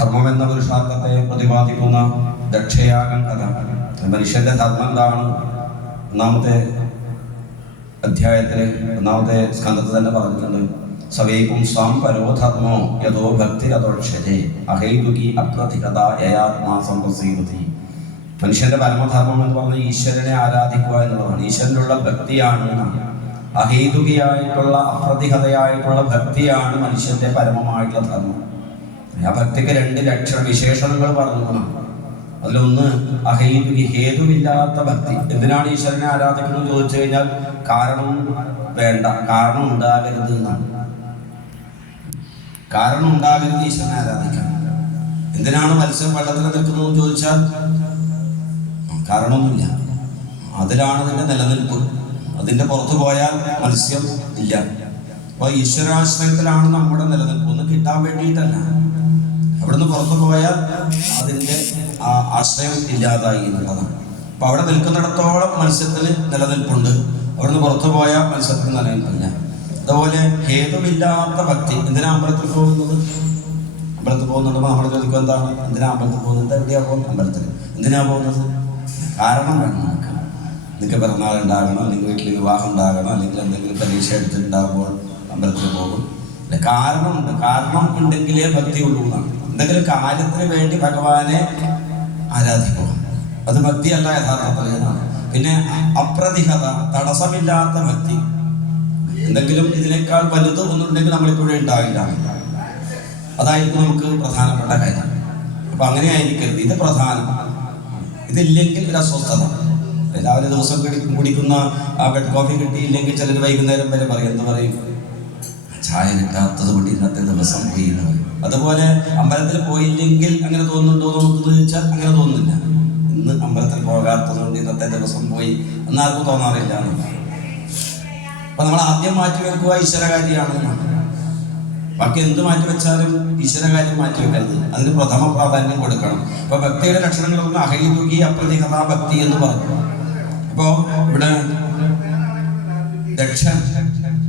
ധർമ്മം എന്ന പുരുഷാർത്ഥത്തെ പ്രതിപാദിക്കുന്ന ദക്ഷയാഗം കഥ. മനുഷ്യന്റെ ധർമ്മം എന്താണ്? ഒന്നാമത്തെ അധ്യായത്തില് ഒന്നാമത്തെ സ്കന്ധത്തിൽ തന്നെ പറഞ്ഞിട്ടുണ്ട്. സവൈകും സ്വാം പരോധർമ്മോ യഥോ ഭക്തിരതോക്ഷജേ അഹൈതുകി അപ്രതികത യയാത്മാ സംപ്രസീദതി. മനുഷ്യന്റെ പരമധർമ്മം എന്ന് പറഞ്ഞാൽ ഈശ്വരനെ ആരാധിക്കുക എന്നുള്ളതാണ്. ഈശ്വരനുള്ള ഭക്തിയാണ്. അഹൈതുകിയായിട്ടുള്ള അപ്രതിഹതയായിട്ടുള്ള ഭക്തിയാണ് മനുഷ്യന്റെ പരമമായിട്ടുള്ള ധർമ്മം. ആ ഭക്തിക്ക് 2 വിശേഷണങ്ങൾ പറഞ്ഞു. അതിലൊന്ന് അഹൈതുകി, ഹേതുവില്ലാത്ത ഭക്തി. എന്തിനാണ് ഈശ്വരനെ ആരാധിക്കുന്നത് ചോദിച്ചു കഴിഞ്ഞാൽ കാരണം വേണ്ട, കാരണം ഉണ്ടാകരുത് എന്നാണ്. കാരണം ഉണ്ടാകരുത് ഈശ്വരനെ ആരാധിക്കാൻ. എന്തിനാണ് മത്സ്യം വെള്ളത്തിൽ നിൽക്കുന്നതെന്ന് ചോദിച്ചാൽ കാരണമൊന്നുമില്ല. അതിലാണ് അതിന്റെ നിലനിൽപ്പ്. അതിന്റെ പുറത്തു പോയാൽ മത്സ്യം ഇല്ല. അപ്പൊ ഈശ്വരാശ്രയത്തിലാണ് നമ്മുടെ നിലനിൽപ്പ്. ഒന്ന് കിട്ടാൻ വേണ്ടിയിട്ടല്ല, അവിടുന്ന് പുറത്തു പോയാൽ അതിന്റെ ആശ്രയം ഇല്ലാതായി എന്നുള്ളതാണ്. അപ്പൊ അവിടെ നിൽക്കുന്നിടത്തോളം മത്സ്യത്തിന് നിലനിൽപ്പുണ്ട്, അവിടുന്ന് പുറത്തു പോയാൽ മത്സ്യത്തിന് നിലനിൽപ്പില്ല. അതുപോലെ ഹേതുവില്ലാത്ത ഭക്തി. എന്തിനാ അമ്പലത്തിൽ പോകുന്നത്? അമ്പലത്തിൽ പോകുന്നുണ്ട്. നമ്മൾ ചോദിക്കും എന്താണ്, എന്തിനാ അമ്പലത്തിൽ പോകുന്നത്? എവിടെയാ പോകുന്നത്? അമ്പലത്തിൽ. എന്തിനാ പോകുന്നത്? കാരണം വേണം നമുക്ക്. നിങ്ങൾക്ക് പിറന്നാൾ ഉണ്ടാകണം, അല്ലെങ്കിൽ വീട്ടിൽ വിവാഹം ഉണ്ടാകണം, അല്ലെങ്കിൽ എന്തെങ്കിലും പരീക്ഷ എടുത്തിട്ടുണ്ടാകുമ്പോൾ അമ്പലത്തിൽ പോകും. കാരണമുണ്ട്. കാരണം ഉണ്ടെങ്കിലേ ഭക്തി ഉള്ളൂ എന്നാണ്. എന്തെങ്കിലും കാര്യത്തിന് വേണ്ടി ഭഗവാനെ ആരാധിക്കുക, അത് ഭക്തിയല്ല യഥാർത്ഥത്തിൽ എന്നാണ്. പിന്നെ അപ്രതിഹത, തടസ്സമില്ലാത്ത ഭക്തി. എന്തെങ്കിലും ഇതിനേക്കാൾ വലുത് ഒന്നുണ്ടെങ്കിൽ നമ്മളിപ്പോഴും ഉണ്ടാവില്ല. അതായിരിക്കും നമുക്ക് പ്രധാനപ്പെട്ട കാര്യം. അപ്പൊ അങ്ങനെ ആയിരിക്കരുത്. ഇത് പ്രധാനം. ഇതില്ലെങ്കിൽ ഒരു അസ്വസ്ഥത. രാവിലെ ദിവസം കുടിക്കുന്ന ആ ബെഡ് കോഫി കിട്ടിയില്ലെങ്കിൽ ചിലർ വൈകുന്നേരം വരെ പറയും. എന്ത് പറയും? ചായ കിട്ടാത്തത് കൊണ്ട് ഇന്നത്തെ ദിവസം പോയി എന്ന് പറയും. അതുപോലെ അമ്പലത്തിൽ പോയില്ലെങ്കിൽ അങ്ങനെ തോന്നുന്നുണ്ടോ നമുക്ക് ചോദിച്ചാൽ അങ്ങനെ തോന്നുന്നില്ല. ഇന്ന് അമ്പലത്തിൽ പോകാത്തത് കൊണ്ട് ഇന്നത്തെ ദിവസം പോയി എന്നാർക്കും തോന്നാറില്ല. അപ്പൊ നമ്മൾ ആദ്യം മാറ്റി വെക്കുക ഈശ്വരകാര്യാണ്. ബാക്കി എന്ത് മാറ്റി വെച്ചാലും ഈശ്വരകാര്യം മാറ്റി വെക്കരുത്. അതിന് പ്രഥമ പ്രാധാന്യം കൊടുക്കണം. അപ്പൊ ഭക്തിയുടെ ലക്ഷണങ്ങളൊന്നും അഹൈതുകി അപ്രതിഹത ഭക്തി എന്ന് പറഞ്ഞു. അപ്പോ ഇവിടെ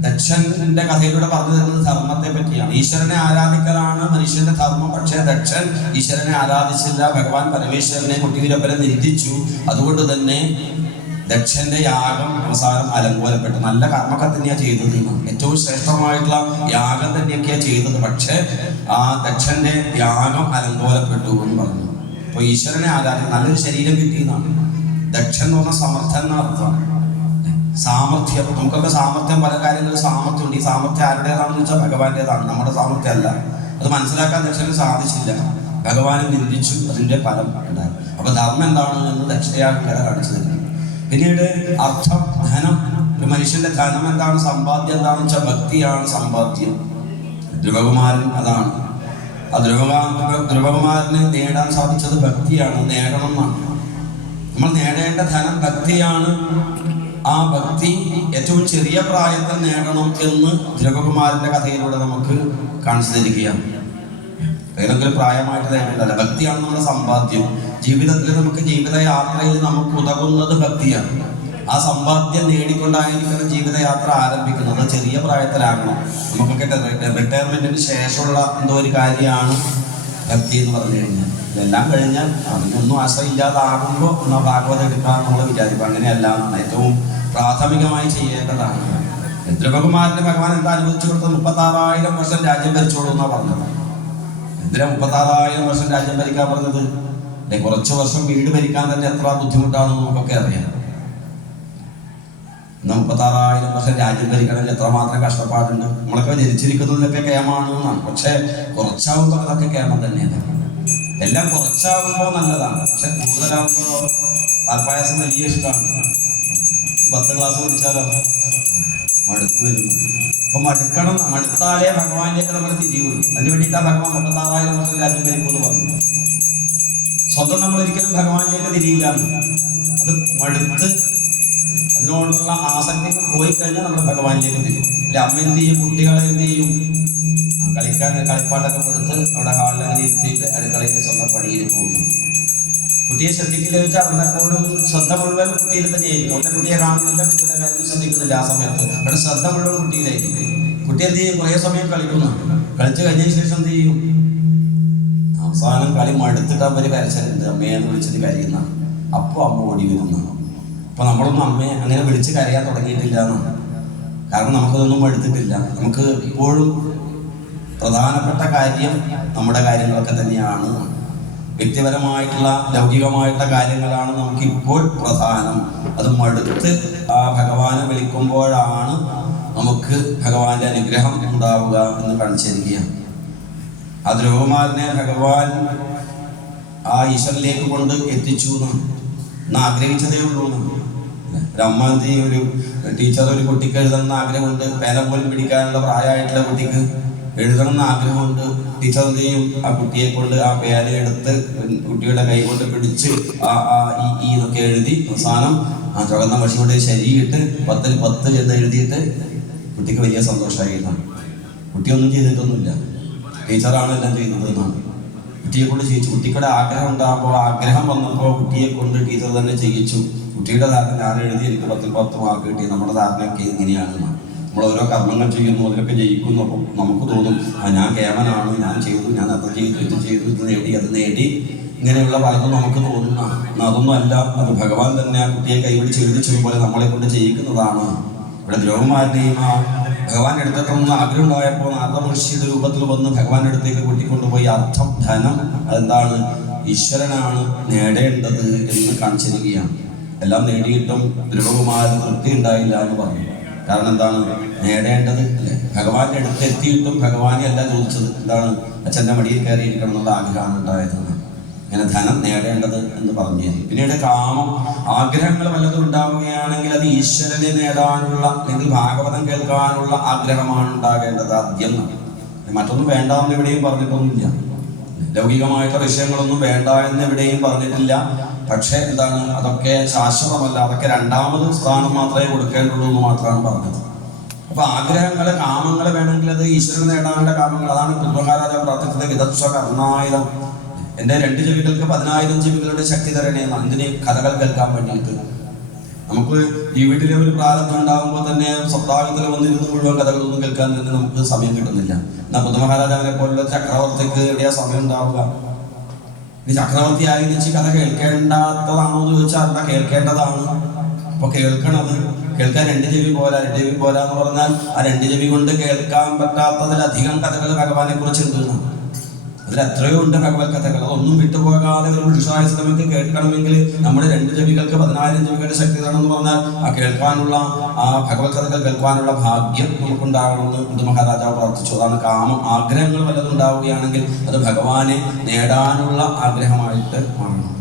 ദക്ഷന്റെ കഥയിലൂടെ പറഞ്ഞു തരുന്നത് ധർമ്മത്തെ പറ്റിയാണ്. ഈശ്വരനെ ആരാധിക്കലാണ് മനുഷ്യന്റെ ധർമ്മം. പക്ഷേ ദക്ഷൻ ഈശ്വരനെ ആരാധിച്ചില്ല. ഭഗവാൻ പരമേശ്വരനെ കൊട്ടിയൂരപ്പനെ നിന്ദിച്ചു. അതുകൊണ്ട് തന്നെ ദക്ഷന്റെ യാഗം അവസാനം അലങ്കോലപ്പെട്ടു. നല്ല കർമ്മക്കെ തന്നെയാണ് ചെയ്തത്. ഏറ്റവും ശ്രേഷ്ഠമായിട്ടുള്ള യാഗം തന്നെയൊക്കെയാണ് ചെയ്തത്. പക്ഷെ ആ ദക്ഷന്റെ യാഗം അലങ്കോലപ്പെട്ടു എന്ന് പറഞ്ഞു. അപ്പൊ ഈശ്വരനെ ആരാധിക്കും. നല്ലൊരു ശരീരം കിട്ടിയെന്നാണ്. ദക്ഷൻ എന്ന് പറഞ്ഞ സമർത്ഥൻ എന്ന അർത്ഥം. സാമർഥ്യം. നമുക്കൊക്കെ സാമർഥ്യം, പല കാര്യങ്ങളും സാമർഥ്യമുണ്ട്. ഈ സാമർഥ്യം ആരുടേതാണെന്ന് വെച്ചാൽ ഭഗവാന്റേതാണ്, നമ്മുടെ സാമർഥ്യമല്ല. അത് മനസ്സിലാക്കാൻ ദക്ഷന് സാധിച്ചില്ല. ഭഗവാനെ നിന്ദിച്ചു, അതിന്റെ ഫലം ഉണ്ടായി. അപ്പൊ ധർമ്മം എന്താണ് എന്ന് ദക്ഷയാഗം കാണിച്ചു തരുന്നു. പിന്നീട് അർത്ഥം, ധനം. ഒരു മനുഷ്യന്റെ ധനം എന്താണ്? സമ്പാദ്യം എന്താണെന്ന് വെച്ചാൽ ഭക്തിയാണ് സമ്പാദ്യം. ധ്രുവകുമാരൻ അതാണ്. ആ ധ്രുവകുമാരന് നേടാൻ സാധിച്ചത് ഭക്തിയാണ്. നേടണം എന്നാണ്. നമ്മൾ നേടേണ്ട ധനം ഭക്തിയാണ്. ആ ഭക്തി ഏറ്റവും ചെറിയ പ്രായത്തിൽ നേടണം എന്ന് ധ്രുവകുമാരന്റെ കഥയിലൂടെ നമുക്ക് കാണിച്ചു തരികയാണ്. ഏതെങ്കിലും പ്രായമായിട്ട് നേടേണ്ടല്ല, ഭക്തിയാണ് നമ്മുടെ സമ്പാദ്യം. ജീവിതത്തിൽ നമുക്ക് ജീവിതയാത്രയിൽ നമുക്ക് ഉതകുന്നത് ഭക്തിയാണ്. ആ സമ്പാദ്യം നേടിക്കൊണ്ടായിരിക്കണം ജീവിതയാത്ര ആരംഭിക്കുന്നത്. ചെറിയ പ്രായത്തിലാകണം. നമുക്കൊക്കെ റിട്ടയർമെന്റിന് ശേഷമുള്ള എന്തോ ഒരു കാര്യമാണ് ഭക്തി എന്ന് പറഞ്ഞു കഴിഞ്ഞാൽ. ഇതെല്ലാം കഴിഞ്ഞാൽ അതിനൊന്നും ആശ്രയില്ലാതാകുമ്പോൾ എന്നാൽ ഭാഗവതം എടുക്കാൻ നമ്മൾ വിചാരിക്കും. അങ്ങനെയല്ല, ഏറ്റവും പ്രാഥമികമായി ചെയ്യേണ്ടതാണ്. ധ്രുവകുമാരന് ഭഗവാൻ എന്താ അനുവദിച്ചു കൊടുത്തത്? 36,000 വർഷം രാജ്യം ഭരിച്ചോളൂ എന്നാണ് പറഞ്ഞത്. എന്തിനാ 36,000 വർഷം രാജ്യം ഭരിക്കാൻ പറഞ്ഞത്? കുറച്ച് വർഷം വീട് ഭരിക്കാൻ തന്നെ എത്ര ബുദ്ധിമുട്ടാണെന്ന് നമുക്കൊക്കെ അറിയാം. 36,000 വർഷം രാജ്യം ഭരിക്കണമെങ്കിൽ എത്രമാത്രം കഷ്ടപ്പാടുണ്ട്. നമ്മളൊക്കെ ജനിച്ചിരിക്കുന്നതൊക്കെ കേമാണ് എന്നാണ്. പക്ഷെ കുറച്ചാവുമ്പോൾ അതൊക്കെ കേമം തന്നെയാണ്. എല്ലാം കുറച്ചാവുമ്പോൾ നല്ലതാണ്. പക്ഷെ കൂടുതലാവുമ്പോൾ പാൽപ്പായസം വലിയ ഇഷ്ടമാണ്. 10 ക്ലാസ് പഠിച്ചാലോ മടുപ്പ് വരുന്നു. അപ്പൊ മടുക്കണം. മടുത്താലേ ഭഗവാനിലേക്ക് നമ്മൾ തിരിയുള്ളൂ. അതിന് വേണ്ടിയിട്ടാണ് ഭഗവാൻ 36,000 വർഷം രാജ്യം ഭരിക്കുമെന്ന് പറഞ്ഞു. സ്വന്തം നമ്മൾ ഒരിക്കലും ഭഗവാനിലേക്ക് തിരിയില്ല. അത് മടുത്ത് അതിനോടുള്ള ആസക്തികൾ പോയി കഴിഞ്ഞാൽ നമ്മൾ ഭഗവാനിലേക്ക് തിരിയും. അല്ലെ, അമ്മ എന്ത് ചെയ്യും? കുട്ടികളെ എന്ത് ചെയ്യും? കളിക്കാൻ കളിപ്പാട്ടൊക്കെ കൊടുത്ത് അവിടെ ഹാളിൽ അങ്ങനെ ഇരുത്തിയിട്ട് അടുക്കളയിൽ സ്വന്തം പണിയിൽ പോകുന്നു. കുട്ടിയെ ശ്രദ്ധിക്കില്ല വെച്ചാൽ അവിടെപ്പോഴും ശ്രദ്ധ മുഴുവൻ കുട്ടിയിൽ തന്നെയായിരിക്കും. അവരുടെ കുട്ടിയെ കാണുന്നില്ല, കുട്ടിയുടെ കാര്യം ശ്രദ്ധിക്കുന്നില്ല. ആ സമയത്ത് അവിടെ ശ്രദ്ധ മുഴുവൻ കുട്ടിയിലായിരിക്കും. കുട്ടി എന്ത് ചെയ്യും? കുറേ സമയം കളിക്കുന്നു. കളിച്ചു കഴിഞ്ഞതിന് ശേഷം എന്ത് ചെയ്യും? അവസാനം കളി മടുത്തിട്ട് അവർ കരച്ചിലുണ്ട്, അമ്മയെന്ന് വിളിച്ചിട്ട് കരയുന്ന. അപ്പോൾ അമ്മ ഓടി വരുന്ന. അപ്പോൾ നമ്മളൊന്നും അമ്മയെ അങ്ങനെ വിളിച്ച് കരയാൻ തുടങ്ങിയിട്ടില്ല എന്നാണ്. കാരണം നമുക്കതൊന്നും മടുത്തിട്ടില്ല. നമുക്ക് ഇപ്പോഴും പ്രധാനപ്പെട്ട കാര്യം നമ്മുടെ കാര്യങ്ങളൊക്കെ തന്നെയാണ്. വ്യക്തിപരമായിട്ടുള്ള ലൗകികമായിട്ടുള്ള കാര്യങ്ങളാണ് നമുക്ക് ഇപ്പോൾ പ്രധാനം. അത് മടുത്ത് ആ ഭഗവാനെ വിളിക്കുമ്പോഴാണ് നമുക്ക് ഭഗവാന്റെ അനുഗ്രഹം ഉണ്ടാവുക എന്ന് കാണിച്ചിരിക്കുകയാണ്. ആ ധ്രുവകുമാരനെ ഭഗവാൻ ആ ഈശ്വരനിലേക്ക് കൊണ്ട് എത്തിച്ചു എന്ന് ആഗ്രഹിച്ചതേ ഉള്ളൂ. ഒരു അമ്മ എന്ത് ചെയ്യും, ഒരു ടീച്ചർ ഒരു കുട്ടിക്ക് എഴുതണമെന്ന് ആഗ്രഹമുണ്ട്, പേന പോലും പിടിക്കാനുള്ള പ്രായമായിട്ടുള്ള കുട്ടിക്ക് എഴുതണമെന്ന് ആഗ്രഹമുണ്ട്. ടീച്ചർ എന്ത് ചെയ്യും, ആ കുട്ടിയെ കൊണ്ട് ആ പേന എടുത്ത് കുട്ടിയുടെ കൈ കൊണ്ട് പിടിച്ച് ഈ ഇതൊക്കെ എഴുതി അവസാനം ആ ചുവന്ന മഷി കൊണ്ട് ശരിയിട്ട് 10ൽ 10 എന്ന് എഴുതിയിട്ട് കുട്ടിക്ക് വലിയ സന്തോഷമായിട്ടാണ്. കുട്ടിയൊന്നും ചെയ്തിട്ടൊന്നുമില്ല, ടീച്ചറാണ് എല്ലാം ചെയ്തത് എന്നാണ്. കുട്ടിയെ കൊണ്ട് ചെയ്യിച്ചു. കുട്ടിയുടെ ആഗ്രഹം ഉണ്ടാകുമ്പോൾ ആഗ്രഹം വന്നപ്പോൾ കുട്ടിയെ കൊണ്ട് ടീച്ചർ തന്നെ ചെയ്യിച്ചു. കുട്ടിയുടെ ധാരണ ഞാൻ എഴുതി എനിക്ക് 10ൽ 10 മാർക്ക് കിട്ടി. നമ്മുടെ ധാരണയൊക്കെ ഇങ്ങനെയാണെന്നാണ്. നമ്മൾ ഓരോ കർമ്മങ്ങൾ ചെയ്യുന്നു, അതിലൊക്കെ ജയിക്കുന്നു. അപ്പം നമുക്ക് തോന്നും ഞാൻ കേവനാണ്, ഞാൻ ചെയ്തു, ഞാൻ അത് ചെയ്തു, ഇത് ചെയ്തു, ഇത് നേടി, അത് നേടി, ഇങ്ങനെയുള്ള പലതും നമുക്ക് തോന്നുന്ന. അതൊന്നും അല്ല, അത് ഭഗവാൻ തന്നെ ആ കുട്ടിയെ കൈപിടിച്ച് എഴുതിച്ചതുപോലെ നമ്മളെ കൊണ്ട് ചെയ്യിക്കുന്നതാണ്. ഇവിടെ ദ്രൗപമാരുടെയും ആ ഭഗവാന്റെ അടുത്തെത്തണമെന്ന് ആഗ്രഹം ഉണ്ടായപ്പോൾ നാരദ മഹർഷിയുടെ രൂപത്തിൽ വന്ന് ഭഗവാന്റെ അടുത്തേക്ക് കൂട്ടിക്കൊണ്ടുപോയി അർത്ഥം ധനം അതെന്താണ്, ഈശ്വരനാണ് നേടേണ്ടത് എന്ന് കാണിച്ചിരിക്കുകയാണ്. എല്ലാം നേടിയിട്ടും ദ്രൗപകുമാരന് തൃപ്തി ഉണ്ടായില്ല എന്ന് പറഞ്ഞു. കാരണം എന്താണ്, നേടേണ്ടത് അല്ലേ, ഭഗവാന്റെ അടുത്ത് എത്തിയിട്ടും ഭഗവാനെ അല്ല ചോദിച്ചത്, എന്താണ് അച്ഛൻ്റെ മടിയിൽ കയറിയിരിക്കണം എന്നുള്ള ആഗ്രഹമാണ് ഉണ്ടായത്. അങ്ങനെ ധനം നേടേണ്ടത് എന്ന് പറഞ്ഞു. പിന്നീട് കാമം, ആഗ്രഹങ്ങൾ വല്ലതും ഉണ്ടാവുകയാണെങ്കിൽ അത് ഈശ്വരനെ നേടാനുള്ള അല്ലെങ്കിൽ ഭാഗവതം കേൾക്കാനുള്ള ആഗ്രഹമാണ് ഉണ്ടാകേണ്ടത് ആദ്യം. മറ്റൊന്നും വേണ്ട എന്ന് എവിടെയും പറഞ്ഞിട്ടൊന്നുമില്ല, ലൗകികമായിട്ടുള്ള വിഷയങ്ങളൊന്നും വേണ്ട എന്ന് എവിടെയും പറഞ്ഞിട്ടില്ല. പക്ഷെ എന്താണ്, അതൊക്കെ ശാശ്വതമല്ല, അതൊക്കെ രണ്ടാമത് സ്ഥാനം മാത്രമേ കൊടുക്കേണ്ടുള്ളൂ എന്ന് മാത്രമാണ് പറഞ്ഞത്. അപ്പൊ ആഗ്രഹങ്ങള് കാമങ്ങള് വേണമെങ്കിൽ അത് ഈശ്വരൻ നേടാനുള്ള കാമങ്ങൾ. അതാണ് പൃഥ്വിരാജാവ് പ്രാർത്ഥിച്ചത്, വിദഗ്ധ കർണായുധം, എൻ്റെ 2 ചെവികൾക്ക് 10,000 ചെവികളുടെ ശക്തി തരണേ. എന്തിന്, കഥകൾ കേൾക്കാൻ വേണ്ടിയിട്ട്. നമുക്ക് ഈ വീട്ടിലെ ഒരു പ്രാരബ്ധം ഉണ്ടാകുമ്പോൾ തന്നെ സപ്താഹത്തിൽ വന്നിരുന്ന് മുഴുവൻ കഥകളൊന്നും കേൾക്കാൻ തന്നെ നമുക്ക് സമയം കിട്ടുന്നില്ല. എന്നാൽ പൃഥ്വിരാജാവിനെ പോലുള്ള ചക്രവർത്തിക്ക് എവിടെയാ സമയം ഉണ്ടാവുക? ഈ ചക്രവർത്തി ആയിരിച്ച് കഥ കേൾക്കേണ്ടാത്തതാണോ എന്ന് ചോദിച്ചാൽ എന്താ, കേൾക്കേണ്ടതാണ്. അപ്പൊ കേൾക്കാൻ 2 ചെവി പോരാ. 2 ചെവി പോരാ എന്ന് പറഞ്ഞാൽ ആ 2 ചെവി കൊണ്ട് കേൾക്കാൻ പറ്റാത്തതിലധികം കഥകൾ ഭഗവാനെ കുറിച്ചുണ്ട്. അതിൽ എത്രയോ ഉണ്ട് ഭഗവത് കഥകൾ. അതൊന്നും വിട്ടുപോകാതെ ഒരു പുരുഷായുസമയത്ത് കേൾക്കണമെങ്കിൽ നമ്മുടെ 2 ചെവികൾക്ക് 10,000 ചെവികളുടെ ശക്തി വേണമെന്ന് പറഞ്ഞാൽ ആ കേൾക്കാനുള്ള ആ ഭഗവത് കഥകൾ കേൾക്കാനുള്ള ഭാഗ്യം നമുക്കുണ്ടാകണമെന്ന് ബുദ്ധ മഹാരാജാവ് പ്രാർത്ഥിച്ചു. അതാണ് കാമം. ആഗ്രഹങ്ങൾ വല്ലതും ഉണ്ടാവുകയാണെങ്കിൽ അത് ഭഗവാനെ നേടാനുള്ള ആഗ്രഹമായിട്ട് മാറണം.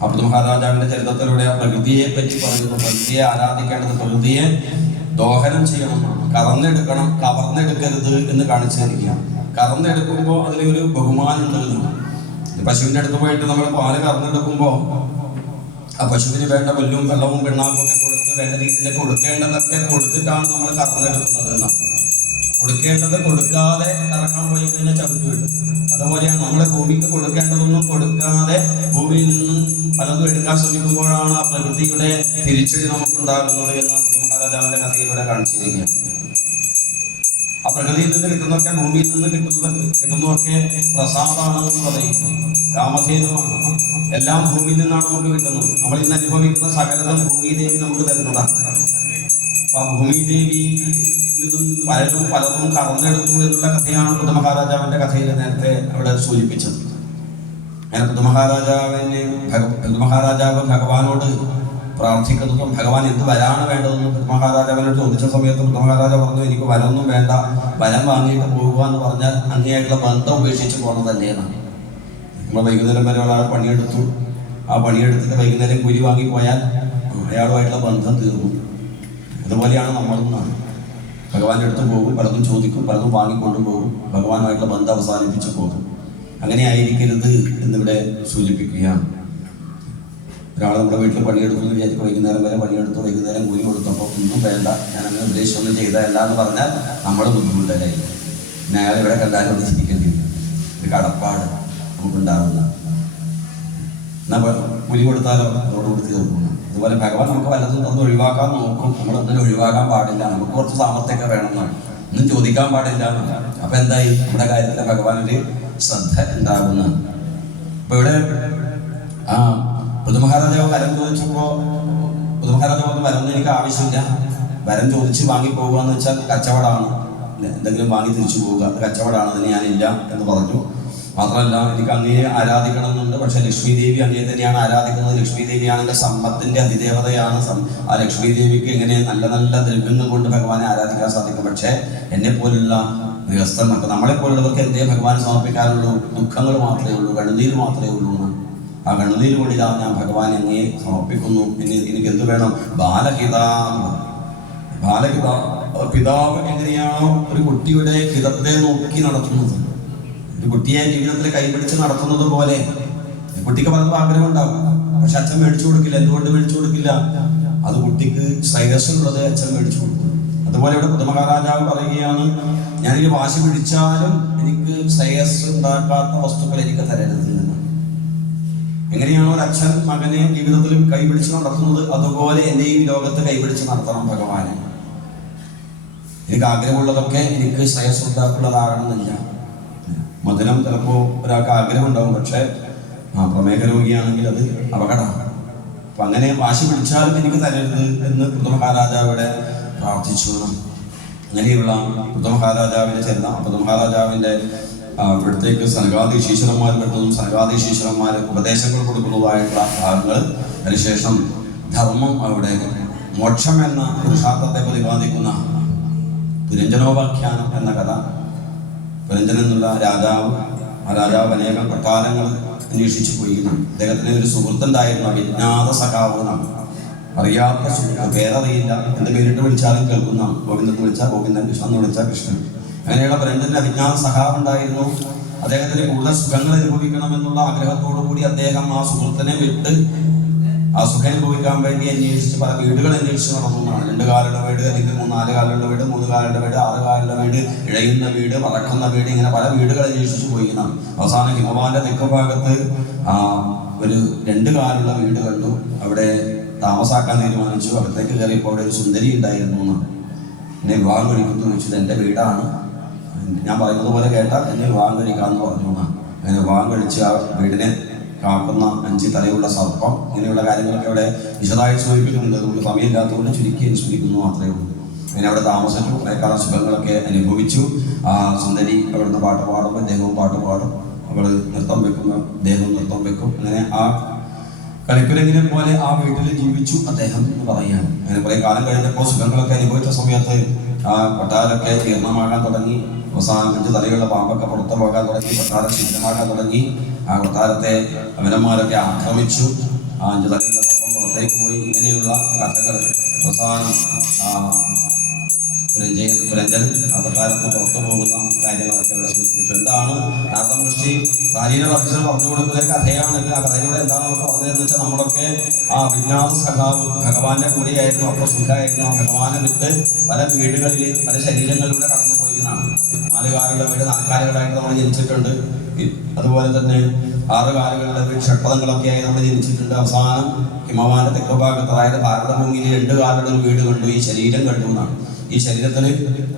ആ ബുദ്ധ മഹാരാജാവിന്റെ ചരിത്രത്തിലൂടെ ആ പ്രകൃതിയെ പറ്റി പറയുന്നു. പ്രകൃതിയെ ആരാധിക്കേണ്ടത്, പ്രകൃതിയെ ദോഹനം ചെയ്യണം, കറന്നെടുക്കണം, കവർന്നെടുക്കരുത് എന്ന് കാണിച്ചിരിക്കുകയാണ്. കറന്നെടുക്കുമ്പോൾ അതിലൊരു ബഹുമാനം ഉണ്ട്. പശുവിൻ്റെ അടുത്ത് പോയിട്ട് നമ്മൾ പാല് കറന്നെടുക്കുമ്പോൾ ആ പശുവിന് വേണ്ട പുല്ലും വെള്ളവും പിണ്ണാക്കും ഒക്കെ കൊടുത്ത് വേണ്ട രീതിയിലൊക്കെ കൊടുക്കേണ്ടതൊക്കെ കൊടുത്തിട്ടാണ് നമ്മൾ കറന്നെടുക്കുന്നത്. കൊടുക്കേണ്ടത് കൊടുക്കാതെ കറക്കാൻ പോയി കഴിഞ്ഞാൽ ചവിട്ടി വിടും. അതുപോലെയാണ് നമ്മൾ ഭൂമിക്ക് കൊടുക്കേണ്ടതൊന്നും കൊടുക്കാതെ ഭൂമിയിൽ നിന്നും പലതും എടുക്കാൻ ശ്രമിക്കുമ്പോഴാണ് ആ പ്രകൃതിയുടെ തിരിച്ചടി നമുക്കുണ്ടാകുന്നത് എന്ന് മഹാരാജാവിന്റെ കഥയിലൂടെ കാണിച്ചിരിക്കുകയാണ്. ആ പ്രകൃതിയിൽ നിന്ന് കിട്ടുന്നതൊക്കെ, ഭൂമിയിൽ നിന്ന് കിട്ടുന്നതൊക്കെ പ്രസാദമാണെന്ന് പറയും. രാമധേനുമാണ്, എല്ലാം ഭൂമിയിൽ നിന്നാണ് നമുക്ക് കിട്ടുന്നത്. നമ്മൾ ഇന്ന് അനുഭവിക്കുന്ന സകലതും ഭൂമിദേവി നമുക്ക് തരുന്നതാണ്. അപ്പൊ ആ ഭൂമിദേവി പലതും കറന്നെടുത്തു എന്നുള്ള കഥയാണ് ബുദ്ധ മഹാരാജാവിന്റെ കഥയിൽ നേരത്തെ അവിടെ സൂചിപ്പിച്ചത്. അങ്ങനെ ബുദ്ധ മഹാരാജാവ് ഭഗവാനോട് പ്രാർത്ഥിക്കുന്നതും ഭഗവാൻ എന്ത് വരാണ് വേണ്ടതെന്നും ബുദ്ധ മഹാരാജാവിനോട് ചോദിച്ച സമയത്ത് ബുദ്ധ മഹാരാജാവ് പറഞ്ഞു, എനിക്ക് വരമൊന്നും വേണ്ട, വരം വാങ്ങിയിട്ട് പോകുക എന്ന് പറഞ്ഞാൽ അങ്ങനെയായിട്ടുള്ള ബന്ധം ഉപേക്ഷിച്ച് പോകുന്നതല്ലേ എന്നാണ്. നമ്മൾ വൈകുന്നേരം വരെ ഒരാൾ പണിയെടുത്തു, ആ പണിയെടുത്തിട്ട് വൈകുന്നേരം കൂലി വാങ്ങിപ്പോയാൽ അയാളുമായിട്ടുള്ള ബന്ധം തീർന്നു. അതുപോലെയാണ് നമ്മളെന്നാണ്. ഭഗവാന്റെ അടുത്ത് പോകും, പലതും ചോദിക്കും, പലതും വാങ്ങിക്കൊണ്ടു പോകും, ഭഗവാനുമായിട്ടുള്ള ബന്ധം അവസാനിപ്പിച്ച് പോകും. അങ്ങനെ ആയിരിക്കരുത് എന്നിവിടെ സൂചിപ്പിക്കുകയാണ്. ഒരാൾ നമ്മുടെ വീട്ടിൽ പണിയെടുത്തു എന്ന് വിചാരിക്കും, വൈകുന്നേരം വരെ പണിയെടുത്തു, വൈകുന്നേരം കൂലി കൊടുത്തപ്പോൾ ഒന്നും വേണ്ട, ഞാൻ അങ്ങനെ ഉദ്ദേശിച്ചൊന്നും ചെയ്തതല്ല എന്ന് പറഞ്ഞാൽ നമ്മൾ ബുദ്ധിമുട്ടല്ലായിരിക്കും. പിന്നെ അയാൾ ഇവിടെ കണ്ടാലും ഒന്ന് ചിരിക്കേണ്ടി വരും. ഒരു കടപ്പാട് നമുക്കുണ്ടാകുന്ന. എന്നാൽ കൂലി കൊടുത്താലോ അതോടുകൂടി തീർക്കുന്നു. അതുപോലെ ഭഗവാൻ നമുക്ക് വല്ലതും തന്ന് ഒഴിവാക്കാൻ നോക്കും. നമ്മളൊന്നും ഒഴിവാക്കാൻ പാടില്ല. നമുക്ക് കുറച്ച് സാമർത്ഥ്യമൊക്കെ വേണമെന്നാണ്, ഒന്നും ചോദിക്കാൻ പാടില്ല. അപ്പൊ എന്തായി, നമ്മുടെ കാര്യത്തിൽ ഭഗവാനൊരു ശ്രദ്ധ ഉണ്ടാകുന്ന. അപ്പൊ ഇവിടെ പൃഥ്വിമഹാരാജാവ് വരം ചോദിച്ചപ്പോൾ പൃഥ്വിമഹാരാജാവ് പറഞ്ഞു വരം എനിക്ക് ആവശ്യമില്ല, വരം ചോദിച്ച് വാങ്ങി പോകുക എന്ന് വെച്ചാൽ കച്ചവടമാണ്, എന്തെങ്കിലും വാങ്ങി തിരിച്ചു പോവുക, കച്ചവടമാണ്, അതിന് ഞാനില്ല എന്ന് പറഞ്ഞു. മാത്രമല്ല എനിക്ക് അങ്ങയെ ആരാധിക്കണം എന്നുണ്ട്, പക്ഷെ ലക്ഷ്മി ദേവി അങ്ങയെ തന്നെയാണ് ആരാധിക്കുന്നത്. ലക്ഷ്മി ദേവിയാണ് എൻ്റെ സമ്പത്തിന്റെ അതിദേവതയാണ്. ആ ലക്ഷ്മി ദേവിക്ക് എങ്ങനെ നല്ല നല്ല ദ്രവ്യങ്ങൾ കൊണ്ട് ഭഗവാനെ ആരാധിക്കാൻ സാധിക്കും. പക്ഷെ എന്നെ പോലുള്ള ഗൃഹസ്ഥന്മാർക്ക്, നമ്മളെ പോലുള്ളവർക്ക് എന്തേ ഭഗവാനെ സമർപ്പിക്കാനുള്ളൂ? ദുഃഖങ്ങൾ മാത്രമേ ഉള്ളൂ, കണ്ണുനീര് മാത്രമേ ഉള്ളൂ. ആ കണ്ണുനീര് കൊണ്ടിതാ ഞാൻ ഭഗവാൻ അങ്ങയെ സമർപ്പിക്കുന്നു. എനിക്ക് എന്ത് വേണം? പിതാവ് എങ്ങനെയാണോ ഒരു കുട്ടിയുടെ ഹിതത്തെ നോക്കി നടത്തുന്നത്, ഒരു കുട്ടിയെ ജീവിതത്തിൽ കൈപിടിച്ച് നടത്തുന്നത് പോലെ, കുട്ടിക്ക് പലതും ആഗ്രഹം ഉണ്ടാവും, പക്ഷെ അച്ഛൻ മേടിച്ചു കൊടുക്കില്ല. എന്തുകൊണ്ട് മേടിച്ചു കൊടുക്കില്ല? അത് കുട്ടിക്ക് ശ്രേയസ്സുള്ളത് അച്ഛൻ മേടിച്ചു കൊടുക്കും. അതുപോലെ ഇവിടെ പൃഥ്വിമഹാരാജാവ് പറയുകയാണ്, ഞാനിനി വാശി പിടിച്ചാലും എനിക്ക് ശ്രേയസ് ഉണ്ടാക്കാത്ത വസ്തുക്കൾ എനിക്ക് തരരുത് എന്ന്. എങ്ങനെയാണോ ഒരു അച്ഛൻ മകനെ ജീവിതത്തിൽ കൈപിടിച്ച് നടത്തുന്നത്, അതുപോലെ എന്നെയും ലോകത്ത് കൈപിടിച്ച് നടത്തണം ഭഗവാനെ. എനിക്ക് ആഗ്രഹമുള്ളതൊക്കെ എനിക്ക് ശ്രേയസ് ഉണ്ടാക്കുന്നതാകണമെന്നില്ല. മധുരം ചിലപ്പോൾ ഒരാൾക്ക് ആഗ്രഹം ഉണ്ടാവും, പക്ഷെ പ്രമേഹ രോഗിയാണെങ്കിൽ അത് അപകടമാണ്. അപ്പൊ അങ്ങനെ വാശി പിടിച്ചാലും എനിക്ക് തരരുത് എന്ന് പൃഥ്വിമഹാരാജാവിടെ പ്രാർത്ഥിച്ചു. അങ്ങനെയുള്ള പൃഥ്വിമഹാരാജാവിനെ ചേർന്ന പൃഥ്വിമഹാരാജാവിന്റെ ഇവിടത്തേക്ക് സനകാദിശീശ്വരന്മാർ വരുന്നതും സനകാദിശീശ്വരന്മാർ ഉപദേശങ്ങൾ കൊടുക്കുന്നതായിട്ടുള്ള ഭാഗങ്ങൾ, അതിനുശേഷം ധർമ്മം അവിടെ മോക്ഷം എന്ന പുരുഷാർത്ഥത്തെ പ്രതിപാദിക്കുന്ന പുരഞ്ജനോപാഖ്യാനം എന്ന കഥ. പുരഞ്ജൻ എന്നുള്ള രാജാവ്, ആ രാജാവ് അനേകം കൊട്ടാരങ്ങൾ അന്വേഷിച്ചു പോയിരുന്നു. അദ്ദേഹത്തിന് ഒരു സുഹൃത്തുണ്ടായിരുന്നു, അവിജ്ഞാത സഖാവുന്നാണ്. അറിയാത്ത സുഹൃത്ത്, പേരറിയില്ല, എന്ത് പേരിട്ട് വിളിച്ചാലും കേൾക്കുന്നതാണ്. ഗോവിന്ദൻ എന്ന് വിളിച്ചാൽ ഗോവിന്ദൻ, കൃഷ്ണൻ എന്ന് വിളിച്ചാൽ കൃഷ്ണൻ. അങ്ങനെയുള്ള പുരഞ്ജന്റെ അവിജ്ഞാത സഖാവ് ഉണ്ടായിരുന്നു. അദ്ദേഹത്തിന് കൂടുതൽ സുഖങ്ങൾ അനുഭവിക്കണമെന്നുള്ള ആഗ്രഹത്തോടു കൂടി അദ്ദേഹം ആ സുഹൃത്തിനെ വിട്ട് ആ സുഖം അനുഭവിക്കാൻ വേണ്ടി അന്വേഷിച്ച് പല വീടുകൾ അന്വേഷിച്ച് നടന്നതാണ്. 2 കാലുള്ള വീട്, അല്ലെങ്കിൽ 4 കാലുള്ള വീട്, 3 കാലുള്ള വീട്, 6 കാലുള്ള വീട്, ഇഴയുന്ന വീട്, പറക്കുന്ന വീട്, ഇങ്ങനെ പല വീടുകൾ അന്വേഷിച്ച് പോയിരുന്നാണ്. അവസാനം ഹിമവാന്റെ തെക്ക് ഭാഗത്ത് ഒരു 2 കാലുള്ള വീട് കണ്ടു. അവിടെ താമസാക്കാൻ തീരുമാനിച്ചു. അകത്തേക്ക് കയറിയപ്പോൾ അവിടെ ഒരു സുന്ദരി ഉണ്ടായിരുന്നു എന്നാണ്. എന്നെ വിവാഹം കഴിക്കുന്നു ചോദിച്ചത്, എൻ്റെ വീടാണ്, ഞാൻ പറയുന്നത് പോലെ കേട്ടാൽ എന്നെ വിവാഹം കഴിക്കാമെന്ന് പറഞ്ഞു എന്നാണ്. അങ്ങനെ വിവാഹം കഴിച്ച് ആ വീടിനെ കാക്കുന്ന 5 തലയുള്ള സർപ്പം, ഇങ്ങനെയുള്ള കാര്യങ്ങളൊക്കെ അവിടെ വിശദമായി സൂചിപ്പിക്കുന്നുണ്ട്. നമുക്ക് സമയമില്ലാത്തതുകൊണ്ട് ചുരുക്കി അനുസ്മരിക്കുന്നു മാത്രമേ ഉള്ളൂ. അങ്ങനെ അവിടെ താമസിച്ചു, കുറേ കാലം സുഖങ്ങളൊക്കെ അനുഭവിച്ചു. ആ സുന്ദരി അവിടുന്ന് പാട്ട് പാടുമ്പോൾ ഇദ്ദേഹവും പാട്ട് പാടും, അവൾ നൃത്തം വെക്കുമ്പോൾ ഇദ്ദേഹവും നൃത്തം വെക്കും. അങ്ങനെ ആ കളിക്കുരങ്ങിനെ പോലെ ആ വീട്ടിൽ ജീവിച്ചു അദ്ദേഹം എന്ന് പറയുകയാണ്. അങ്ങനെ കുറേ കാലം കഴിഞ്ഞപ്പോൾ സുഖങ്ങളൊക്കെ അനുഭവിച്ച സമയത്ത് ആ കൊട്ടാരമൊക്കെ ജീർണമാകാൻ തുടങ്ങി. അവസാനം 5 തലയുള്ള പാമ്പൊക്കെ പുറത്തു പോകാൻ തുടങ്ങി. കൊട്ടാരം ശീലമാകാൻ തുടങ്ങി. ആ കൊട്ടാരത്തെ അവനന്മാരൊക്കെ ആക്രമിച്ചു. ആ 5 തലയുള്ള സർപ്പം പുറത്തേക്ക് പോയി. ഇങ്ങനെയുള്ള കഥകൾ അവസാനം പുരഞ്ജൻ ആ കൊട്ടാരത്തിന് പുറത്തു പോകുന്ന കാര്യങ്ങളൊക്കെ അവിടെ സൂചിപ്പിച്ചു. എന്താണ് നാരദ മഹർഷി പ്രാചീന വർഷങ്ങൾ പറഞ്ഞു കൊടുക്കുന്ന ഒരു കഥയാണിത്. ആ കഥയിലൂടെ എന്താണ് നമുക്ക് പറഞ്ഞതെന്ന് വെച്ചാൽ, നമ്മളൊക്കെ ആ വിജ്ഞാന സഖാവ് ഭഗവാന്റെ കൂടെയായിരുന്നു, അപ്പോൾ സുഖമായിരുന്നു. ആ ഭഗവാനെ വിട്ട് പല വീടുകളിൽ പല ശരീരങ്ങളിലൂടെ കടന്നു പോയിരുന്നതാണ്. 4 കാലുള്ള വീട് 4 കാലുകളായിട്ട് നമ്മൾ ജനിച്ചിട്ടുണ്ട്. അതുപോലെ തന്നെ 6 കാലുകളുടെ വീട് ഷഡ്പദങ്ങളൊക്കെ ആയി നമ്മൾ ജനിച്ചിട്ടുണ്ട്. അവസാനം ഹിമവാന്റെ തെക്കുഭാഗത്ത്, അതായത് ഭാരതഭൂമിയിൽ 2 കാലുകളുടെ ഒരു വീട് കണ്ടു, ഈ ശരീരം കണ്ടു എന്നാണ്. ഈ ശരീരത്തിന്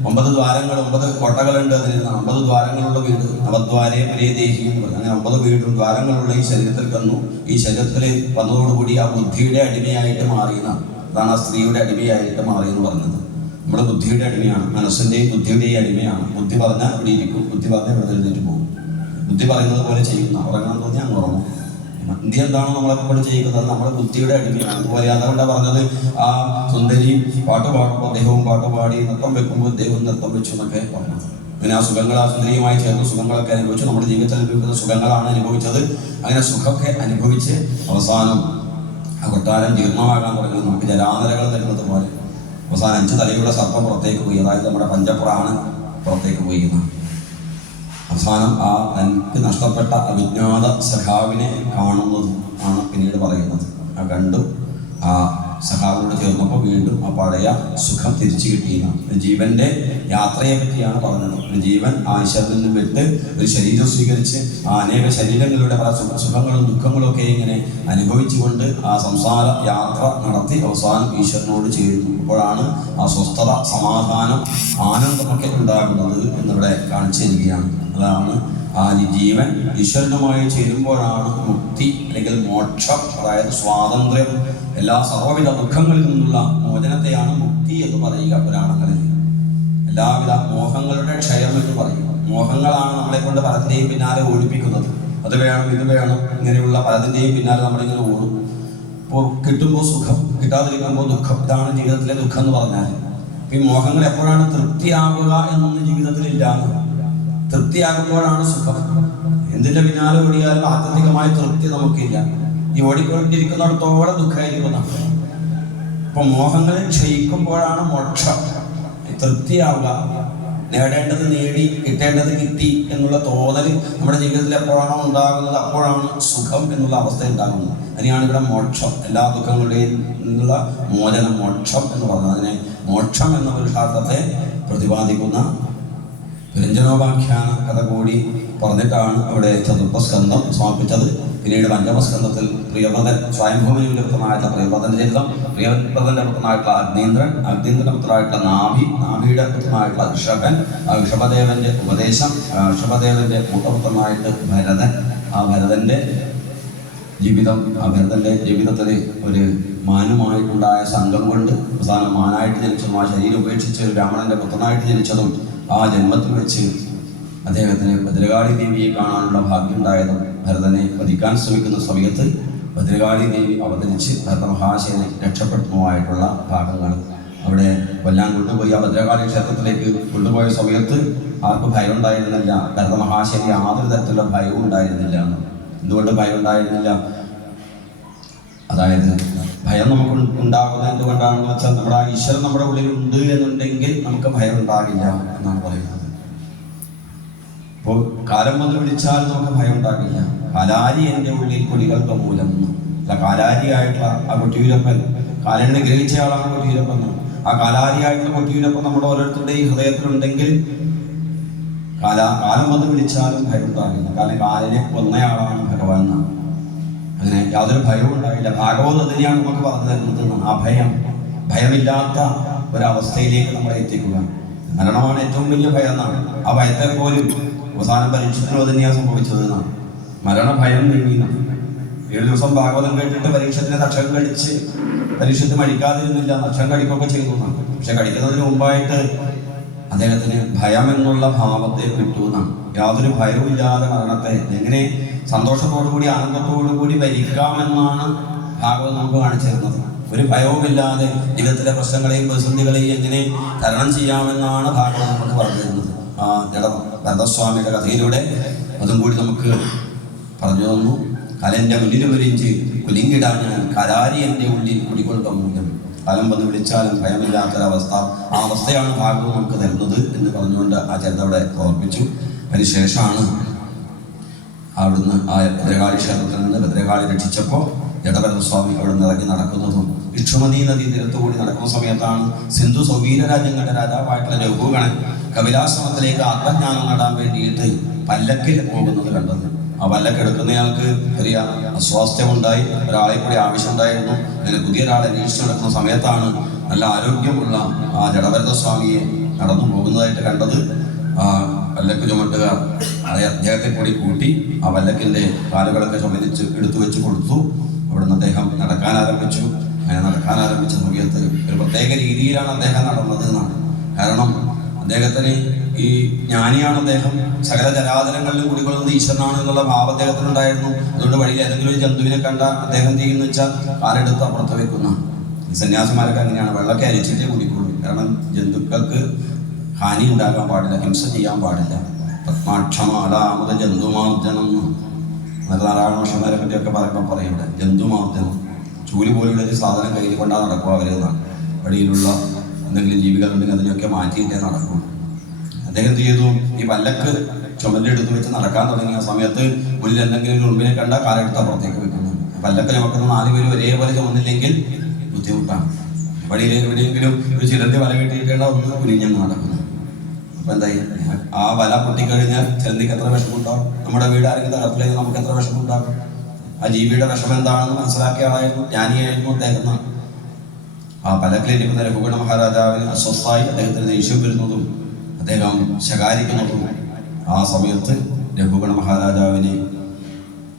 9 ദ്വാരങ്ങൾ, 9 കോട്ടകളുണ്ട്. അതിൽ 9 ദ്വാരങ്ങളുള്ള വീട്, നവദ്വാരേ പരേദേഹിയും, അങ്ങനെ 9 ദ്വാരങ്ങളുള്ള ഈ ശരീരത്തിൽ കന്നു. ഈ ശരീരത്തിൽ വന്നതോടുകൂടി ആ ബുദ്ധിയുടെ അടിമയായിട്ട് മാറിയെന്നാണ്. അതാണ് ആ സ്ത്രീയുടെ അടിമയായിട്ട് മാറിയെന്ന് പറഞ്ഞത്. നമ്മുടെ ബുദ്ധിയുടെ അടിമയാണ്, മനസ്സിന്റെയും ബുദ്ധിയുടെയും അടിമയാണ്. ബുദ്ധി പറഞ്ഞാൽ ഇവിടെ ഇരിക്കും, ബുദ്ധി പറഞ്ഞാൽ ഇവിടെ എഴുന്നേറ്റ് പോകും. ബുദ്ധി പറയുന്നത് പോലെ ചെയ്യുന്ന, ഉറങ്ങാൻ തോന്നിയാൽ അങ്ങ് ഉറങ്ങും. ഇന്ത്യ എന്താണ് നമ്മളെപ്പോൾ ചെയ്യുന്നത്? നമ്മുടെ ബുദ്ധിയുടെ അടിമയാണ്. അതുപോലെ അതുകൊണ്ടാണ് പറഞ്ഞത്, ആ സുന്ദരി പാട്ട് പാടുമ്പോൾ അദ്ദേഹവും പാട്ട് പാടി, നൃത്തം വെക്കുമ്പോൾ അദ്ദേഹവും നൃത്തം വെച്ചു എന്നൊക്കെ പറഞ്ഞത്. അങ്ങനെ ആ സുഖങ്ങൾ, ആ സുന്ദരിയുമായി ചേർന്ന് സുഖങ്ങളൊക്കെ അനുഭവിച്ചു. നമ്മുടെ ജീവിതത്തിൽ അനുഭവിക്കുന്ന സുഖങ്ങളാണ് അനുഭവിച്ചത്. അങ്ങനെ സുഖമൊക്കെ അനുഭവിച്ച് അവസാനം ആ കൊട്ടാരം ജീർണമാകാൻ തുടങ്ങി. നമുക്ക് ജലാനരകൾ തരുന്നത് പോലെ അവസാനം 5 തലയുള്ള സർപ്പം പുറത്തേക്ക് പോയി. അതായത് നമ്മുടെ പഞ്ചപ്രാണൻ പുറത്തേക്ക് പോയി. അവസാനം ആ തനിക്ക് നഷ്ടപ്പെട്ട അവിജ്ഞാത സഖാവിനെ കാണുന്നത് ആണ് പിന്നീട് പറയുന്നത്. ആ കണ്ടു ആ സഖാവിനോട് ചേർന്നപ്പോൾ വീണ്ടും ആ പഴയ സുഖം തിരിച്ചു കിട്ടിയെന്നാണ്. ജീവന്റെ യാത്രയെ പറ്റിയാണ് പറഞ്ഞത്. ഒരു ജീവൻ ആ ഈശ്വരനിൽ നിന്ന് വിട്ട് ഒരു ശരീരം സ്വീകരിച്ച് ആ അനേക ശരീരങ്ങളുടെ പല സുഖങ്ങളും ദുഃഖങ്ങളും ഒക്കെ ഇങ്ങനെ അനുഭവിച്ചുകൊണ്ട് ആ സംസാര യാത്ര നടത്തി അവസാനം ഈശ്വരനോട് ചേരുന്നു. അപ്പോഴാണ് ആ സ്വസ്ഥത, സമാധാനം, ആനന്ദമൊക്കെ ഉണ്ടാകുന്നത് എന്നിവിടെ കാണിച്ചു തരികയാണ്. അതാണ് ആ ജീവൻ ഈശ്വരനുമായി ചേരുമ്പോഴാണ് മുക്തി അല്ലെങ്കിൽ മോക്ഷം, അതായത് സ്വാതന്ത്ര്യം, എല്ലാ സർവ്വവിധ ദുഃഖങ്ങളിൽ നിന്നുള്ള മോചനത്തെയാണ് മുക്തി എന്ന് പറയുക പുരാണങ്ങളിൽ. എല്ലാവിധ മോഹങ്ങളുടെ ക്ഷയം എന്ന് പറയും. മോഹങ്ങളാണ് നമ്മളെ കൊണ്ട് പലതിൻ്റെയും പിന്നാലെ ഓടിപ്പിക്കുന്നത്. അത് വേണം, ഇത് വേണം, ഇങ്ങനെയുള്ള പലതിൻ്റെയും പിന്നാലെ നമ്മളിങ്ങനെ ഓടും. ഇപ്പോൾ കിട്ടുമ്പോൾ സുഖം, കിട്ടാതിരിക്കുമ്പോൾ ദുഃഖം. ഇതാണ് ജീവിതത്തിലെ ദുഃഖം എന്ന് പറഞ്ഞാൽ. ഈ മോഹങ്ങൾ എപ്പോഴാണ് തൃപ്തിയാവുക എന്നൊന്നും ജീവിതത്തിലില്ല. തൃപ്തിയാകുമ്പോഴാണ് സുഖം. എന്തിന്റെ പിന്നാലെ ഓടിയാലും ആത്യന്തികമായ തൃപ്തി നമുക്കില്ല. ഈ ഓടിക്കൊണ്ടിരിക്കുന്നിടത്തോളം ദുഃഖമായിരിക്കും നമ്മൾ. ഇപ്പൊ മോഹങ്ങൾ ക്ഷയിക്കുമ്പോഴാണ് മോക്ഷം, തൃപ്തിയാവുക, നേടേണ്ടത് നേടി, കിട്ടേണ്ടത് കിട്ടി എന്നുള്ള തോന്നൽ നമ്മുടെ ജീവിതത്തിൽ എപ്പോഴാണോ ഉണ്ടാകുന്നത് അപ്പോഴാണ് സുഖം എന്നുള്ള അവസ്ഥ ഉണ്ടാകുന്നത്. അതിനാണ് ഇവിടെ മോക്ഷം, എല്ലാ ദുഃഖങ്ങളുടെയും നിന്നുള്ള മോചനം, മോക്ഷം എന്ന് പറഞ്ഞത്. അതിനെ മോക്ഷം എന്ന പുരുഷാർത്ഥത്തെ പ്രതിപാദിക്കുന്ന രഞ്ജനോപാഖ്യാന കഥ കൂടി പറഞ്ഞിട്ടാണ് അവിടെ ചതുർത്ഥസ്കന്ധം സമർപ്പിച്ചത്. പിന്നീട് പഞ്ചമസ്കന്ധത്തിൽ പ്രിയവ്രതൻ, സ്വയംഭൂമിയുടെ പുത്രനായിട്ടുള്ള പ്രിയവ്രതന്റെ ചരിത്രം, പ്രിയവ്രതന്റെ പുത്രനായിട്ടുള്ള അഗ്നീന്ദ്രൻ, അഗ്നീന്ദ്രന്റെ പുത്രനായിട്ടുള്ള നാഭി, നാഭിയുടെ പുത്രനായിട്ടുള്ള ഋഷഭൻ, ഋഷഭദേവന്റെ ഉപദേശം, ഋഷഭദേവന്റെ മൂത്തപുത്രനായിട്ട് ഭരതൻ, ആ ഭരതന്റെ ജീവിതം, ആ ഭരതന്റെ ജീവിതത്തിൽ ഒരു മാനുമായിട്ടുണ്ടായ സംഘം കൊണ്ട് അവസാനം മാനായിട്ട് ജനിച്ചതും ആ ശരീരം ഉപേക്ഷിച്ച് ഒരു ബ്രാഹ്മണന്റെ പുത്രനായിട്ട് ജനിച്ചതും ആ ജന്മത്തിൽ വെച്ച് അദ്ദേഹത്തിന് ഭദ്രകാളി ദേവിയെ കാണാനുള്ള ഭാഗ്യം ഉണ്ടായതും ഭരതനെ വധിക്കാൻ ശ്രമിക്കുന്ന സമയത്ത് ഭദ്രകാളി ദേവി അവതരിച്ച് ഭരത മഹാശയനെ രക്ഷപ്പെടുത്തുന്നതുമായിട്ടുള്ള ഭാഗങ്ങൾ അവിടെ കൊല്ലാൻ കൊണ്ടുപോയി. ആ ഭദ്രകാളി ക്ഷേത്രത്തിലേക്ക് കൊണ്ടുപോയ സമയത്ത് ആർക്കും ഭയം ഉണ്ടായിരുന്നില്ല. ഭരത മഹാശയന് യാതൊരു തരത്തിലുള്ള ഭയവും ഉണ്ടായിരുന്നില്ല. എന്തുകൊണ്ട് ഭയം ഉണ്ടായിരുന്നില്ല? അതായത് ഭയം നമുക്ക് ഉണ്ടാകുന്നത് എന്തുകൊണ്ടാണെന്ന് വെച്ചാൽ നമ്മുടെ ആ ഈശ്വരൻ നമ്മുടെ ഉള്ളിൽ ഉണ്ട് എന്നുണ്ടെങ്കിൽ നമുക്ക് ഭയം ഉണ്ടാകില്ല എന്നാണ് പറയുന്നത്. അപ്പോൾ കാലം വന്ന് വിളിച്ചാൽ നമുക്ക് ഭയം ഉണ്ടാകില്ല. കാലാരി എൻ്റെ ഉള്ളിൽ കുടികൾക്ക് മൂലം അല്ല, കാലാരിയായിട്ടുള്ള ആ കൊട്ടിയൂരപ്പൻ, കാലനെ ഗ്രഹിച്ച ആളാണ് കൊട്ടിയൂരപ്പൻ. ആ കാലാരിയായിട്ടുള്ള കൊട്ടിയൂരപ്പൻ നമ്മുടെ ഓരോരുത്തരുടെയും ഹൃദയത്തിലുണ്ടെങ്കിൽ കാലം വന്ന് വിളിച്ചാലും ഭയം ഉണ്ടാകില്ല. കാരണം കാലനെ കൊന്നയാളാണ് ഭഗവാൻ എന്നാണ്. അങ്ങനെ യാതൊരു ഭയവും ഉണ്ടായില്ല. ഭാഗവത് തന്നെയാണ് നമുക്ക് പറഞ്ഞു തരുന്നത്. ആ ഭയമില്ലാത്ത ഒരവസ്ഥയിലേക്ക് നമ്മളെ എത്തിക്കുക. മരണമാണ് ഏറ്റവും വലിയ ഭയം എന്നാണ്. ആ ഭയത്തെ പോലും അവസാനം പരീക്ഷത്തിനോ തന്നെയാണ് സംഭവിച്ചത് എന്നാണ്. മരണഭയം നീങ്ങിയെന്നാണ്. 7 ദിവസം ഭാഗവതം കേട്ടിട്ട് പരീക്ഷത്തിന് നക്ഷത്രം കടിച്ച് പരീക്ഷത്തിന് മടിക്കാതിരുന്നില്ല, നക്ഷത്രം കടിക്കുകയൊക്കെ ചെയ്തു എന്നാണ്. പക്ഷെ കടിക്കുന്നതിന് മുമ്പായിട്ട് അദ്ദേഹത്തിന് ഭയം എന്നുള്ള ഭാവത്തെ വിട്ടു എന്നാണ്. യാതൊരു ഭയവും ഇല്ലാതെ മരണത്തെ എങ്ങനെ സന്തോഷത്തോടുകൂടി ആനന്ദത്തോടുകൂടി ഭരിക്കാമെന്നാണ് ഭാഗവതം നമുക്ക് കാണിച്ചു തരുന്നത്. ഒരു ഭയവുമില്ലാതെ ജീവിതത്തിലെ പ്രശ്നങ്ങളെയും പ്രതിസന്ധികളെയും എങ്ങനെ തരണം ചെയ്യാമെന്നാണ് ഭാഗവതം നമുക്ക് പറഞ്ഞു തരുന്നത്. ആ ഭരതസ്വാമിയുടെ കഥയിലൂടെ അതും കൂടി നമുക്ക് പറഞ്ഞു തന്നു. കലന്റെ മുന്നിൽ വരിഞ്ച് കുലിങ്ങിടാൻ ഞാൻ കലാരി എൻ്റെ ഉള്ളിൽ കുടികൊള്ളുക മൂലം. കാലം വന്ന് വിളിച്ചാലും ഭയമില്ലാത്തൊരവസ്ഥ, ആ അവസ്ഥയാണ് ഭാഗവതം നമുക്ക് തരുന്നത് എന്ന് പറഞ്ഞുകൊണ്ട് ആ ചരിത്രം അവിടെ ഓർപ്പിച്ചു. അതിനുശേഷമാണ് അവിടുന്ന് ആ ഭദ്രകാളി ക്ഷേത്രത്തിൽ നിന്ന് ഭദ്രകാളി രക്ഷിച്ചപ്പോൾ ജഡഭരതസ്വാമി അവിടെ നിന്ന് ഇറങ്ങി നടക്കുന്നതും ഇക്ഷുമതി നദി തീരത്തുകൂടി നടക്കുന്ന സമയത്താണ് സിന്ധു സൗവീര രാജ്യങ്ങളുടെ രാജാവായിട്ടുള്ള രഘുഗണൻ കപിലാശ്രമത്തിലേക്ക് ആത്മജ്ഞാനം നേടാൻ വേണ്ടിയിട്ട് പല്ലക്കിൽ പോകുന്നത് കണ്ടത്. ആ പല്ലക്കെടുക്കുന്നയാൾക്ക് ചെറിയ അസ്വാസ്ഥ്യമുണ്ടായി, ഒരാളെ കൂടി ആവശ്യമുണ്ടായിരുന്നു. അങ്ങനെ പുതിയൊരാളെ അന്വേഷിച്ച് നടക്കുന്ന സമയത്താണ് നല്ല ആരോഗ്യമുള്ള ആ ജഡഭരതസ്വാമിയെ നടന്നു പോകുന്നതായിട്ട് കണ്ടത്. ആ പല്ലക്ക് ചുമട്ടുകാർ അദ്ദേഹത്തെ കൂടി കൂട്ടി ആ പല്ലക്കിൻ്റെ കാലുകളൊക്കെ ചുമലിച്ച് എടുത്തു വെച്ച് കൊടുത്തു. അവിടുന്ന് അദ്ദേഹം നടക്കാൻ ആരംഭിച്ചു. അങ്ങനെ നടക്കാൻ ആരംഭിച്ച സമയത്ത് ഒരു പ്രത്യേക രീതിയിലാണ് അദ്ദേഹം നടന്നത് എന്നാണ്. കാരണം അദ്ദേഹത്തിന് ഈ ജ്ഞാനിയാണ് അദ്ദേഹം, സകല ചരാചരങ്ങളിലും കുടികൊള്ളുന്നത് ഈശ്വരനാണ് എന്നുള്ള ഭാവം അദ്ദേഹത്തിനുണ്ടായിരുന്നു. അതുകൊണ്ട് വഴിയിൽ ഏതെങ്കിലും ഒരു ജന്തുവിനെ കണ്ട അദ്ദേഹം ചെയ്യുന്ന വെച്ചാൽ കാലെടുത്ത് അപ്പുറത്ത് വെക്കുന്ന. ഈ സന്യാസിമാരൊക്കെ അങ്ങനെയാണ്, വെള്ളമൊക്കെ അരിച്ചിട്ടേ കുടിക്കുള്ളൂ. കാരണം ജന്തുക്കൾക്ക് ഹാനി ഉണ്ടാകാൻ പാടില്ല, ഹിംസ ചെയ്യാൻ പാടില്ല. പത്മാക്ഷമാലാമത ജന്തുമാർജനം നാരായണ മഹർഷിമാരെ പറ്റിയൊക്കെ പറയുമ്പോൾ പറയും ഇവിടെ ജന്തുമാർജനം. ചൂല് പോലുള്ള ഒരു സാധനം കയ്യിൽ കൊണ്ടാൽ നടക്കുക അവരെന്നാണ്. വഴിയിലുള്ള എന്തെങ്കിലും ജീവികളുണ്ടെങ്കിൽ അതിനെയൊക്കെ മാറ്റിയിട്ടേ നടക്കും. അദ്ദേഹം എന്ത് ചെയ്തു, ഈ പല്ലക്ക് ചുമലെടുത്ത് വെച്ച് നടക്കാൻ തുടങ്ങിയ സമയത്ത് മുന്നിൽ എന്തെങ്കിലും ഒരു ഉറുമ്പിനെ കണ്ടാൽ കാലെടുത്ത് അപ്പുറത്തേക്ക് വെക്കുന്നു. പല്ലക്ക് ചുമക്കുന്ന 4 പേരും ഒരേപോലെ ചുമന്നില്ലെങ്കിൽ ബുദ്ധിമുട്ടാണ്. വഴിയിൽ എവിടെയെങ്കിലും ഒരു ചിലന്തി വല കെട്ടിയിട്ടാണ് ഒന്ന് കുനിഞ്ഞങ്ങ് നടക്കുന്നത്. അപ്പൊ എന്തായി, ആ വല പൊട്ടിക്കഴിഞ്ഞാൽ ചിലന്തിക്ക് എത്ര വിഷമുണ്ടാകും? നമ്മുടെ വീട് ആരെങ്കിലും തകർത്തില്ലെങ്കിൽ നമുക്ക് എത്ര വിഷമുണ്ടാകും? ആ ജീവിയുടെ വിഷമം എന്താണെന്ന് മനസ്സിലാക്കിയ ആളായിരുന്നു, ജ്ഞാനിയായിരുന്നു അദ്ദേഹം. ആ പലക്കിലിരിക്കുന്ന രഘുഗണ മഹാരാജാവിന് അസ്വസ്ഥായി അദ്ദേഹത്തിന് ദേഷ്യം വരുന്നതും അദ്ദേഹം ശകാരിക്കുന്നതും ആ സമയത്ത് രഘുഗണ മഹാരാജാവിനെ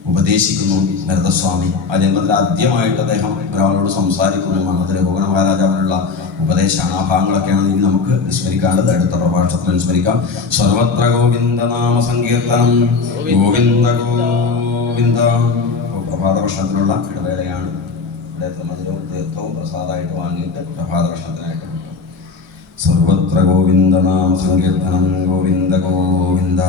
ഉപദേശിക്കുന്നു ഭരതസ്വാമി. ആ ജന്മത്തിൽ ആദ്യമായിട്ട് അദ്ദേഹം ഒരാളോട് സംസാരിക്കുന്നു. അത് രഘുഗണ മഹാരാജാവിനുള്ള ഉപദേശമാണ്. ആ ഭാഗങ്ങളൊക്കെയാണ് ഇനി നമുക്ക് വിസ്മരിക്കാനുള്ളത്. അടുത്ത പ്രഭാഷണത്തിൽ വിസ്മരിക്കാം. സർവത്ര ഗോവിന്ദ നാമ സങ്കീർത്തനം ഗോവിന്ദ ഗോവിന്ദ. പ്രഭാത ഭക്ഷണത്തിനുള്ള ഇടവേളയാണ്. ഇവിടെ മധുരവും തീർത്ഥവും പ്രസാദമായിട്ട് വാങ്ങിയിട്ട് പ്രഭാത ഭക്ഷണത്തിനായിട്ട് സർവത്ര ഗോവിന്ദ നാമ സങ്കീർത്തനം ഗോവിന്ദ ഗോവിന്ദ.